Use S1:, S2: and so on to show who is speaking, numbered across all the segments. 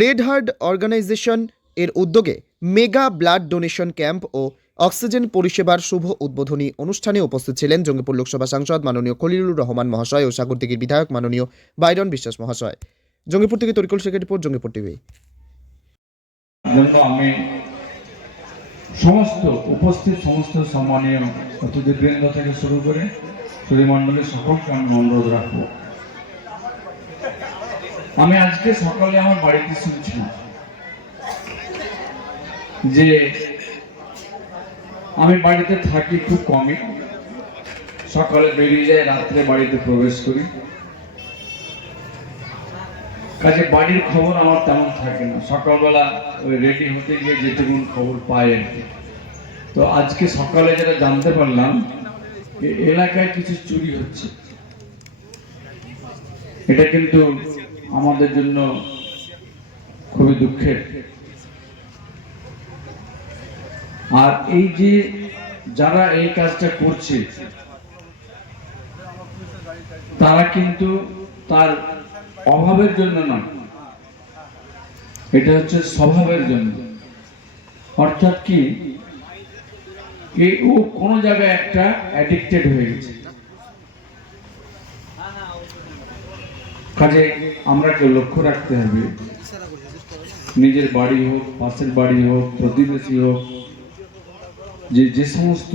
S1: Red heart organization এর উদ্যোগে mega blood donation camp ও অক্সিজেন পরিষেবার শুভ উদ্বোধনী অনুষ্ঠানে উপস্থিত ছিলেন জঙ্গিপুর লোকসভা সাংসদ মাননীয় খলিলুর রহমান মহাশয় ও সাগরদিঘির বিধায়ক মাননীয় বাইরন বিশ্বাস মহাশয়। জঙ্গিপুর থেকে তরিকুল শেখের রিপোর্ট, জঙ্গিপুর টিভি।
S2: আমি সমস্ত, উপস্থিত সমস্ত সম্মানীয় অতিথিবৃন্দ থেকে শুরু করে সুরিমণ্ডলের সকলকে আমি অনুরোধ রাখব। আমি আজকে সকালে আমার বাড়িতে শুনছিলাম যে আমি বাড়িতে থাকি খুব কমই। সকালে বেরিয়ে যাই, রাত্রে বাড়িতে প্রবেশ করি। কাজে বাড়ির খবর আমার তেমন থাকে না। সকালবেলা ওই রেডি হতে গিয়ে যেটুকুন খবর পাই আর কি। তো আজকে সকালে যেটা জানতে পারলাম এলাকায় কিছু চুরি হচ্ছে। এটা কিন্তু আমাদের জন্য খুবই দুঃখের। আর এই যে যারা এই কাজটা করছে, তারা কিন্তু তার অভাবের জন্য নয়। এটা হচ্ছে স্বভাবের জন্য। অর্থাৎ কি? ও কোন জায়গায় একটা অ্যাডিক্টেড হয়ে গেছে। কাজে আমরা লক্ষ্য রাখতে হবে। নিজের বাড়ি হোক, পাশের বাড়ি হোক, প্রতিবেশী হোক, যে যে সমস্ত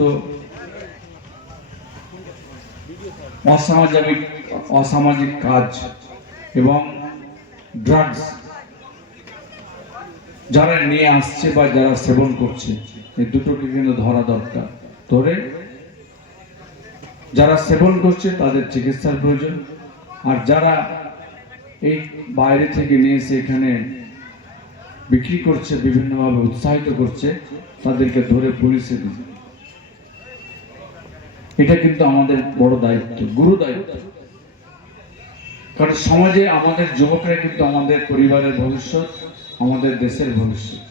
S2: অসামাজিক অসামাজিক কাজ এবং ড্রাগস যারা নিয়ে আসছে বা যারা সেবন করছে, এই দুটোকে কিন্তু ধরা দরকার। ধরে যারা সেবন করছে তাদের চিকিৎসার প্রয়োজন, আর যারা এই বাইরে থেকে নিয়ে এসে এখানে বিক্রি করছে, বিভিন্নভাবে উৎসাহিত করছে, তাদেরকে ধরে পুলিশে দিচ্ছে। এটা কিন্তু আমাদের বড় দায়িত্ব, গুরু দায়িত্ব। কারণ সমাজে আমাদের যুবকরা কিন্তু আমাদের পরিবারের ভবিষ্যৎ, আমাদের দেশের ভবিষ্যৎ।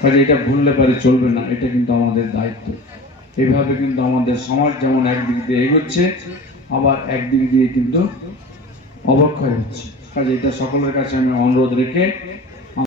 S2: কাজে এটা ভুললে পারে চলবে না, এটা কিন্তু আমাদের দায়িত্ব। এইভাবে কিন্তু আমাদের সমাজ যেমন একদিক দিয়ে এগোচ্ছে, আবার একদিক দিয়ে কিন্তু অবক্ষয় হচ্ছে কাজে এটা সকলের কাছে আমি অনুরোধ রেখে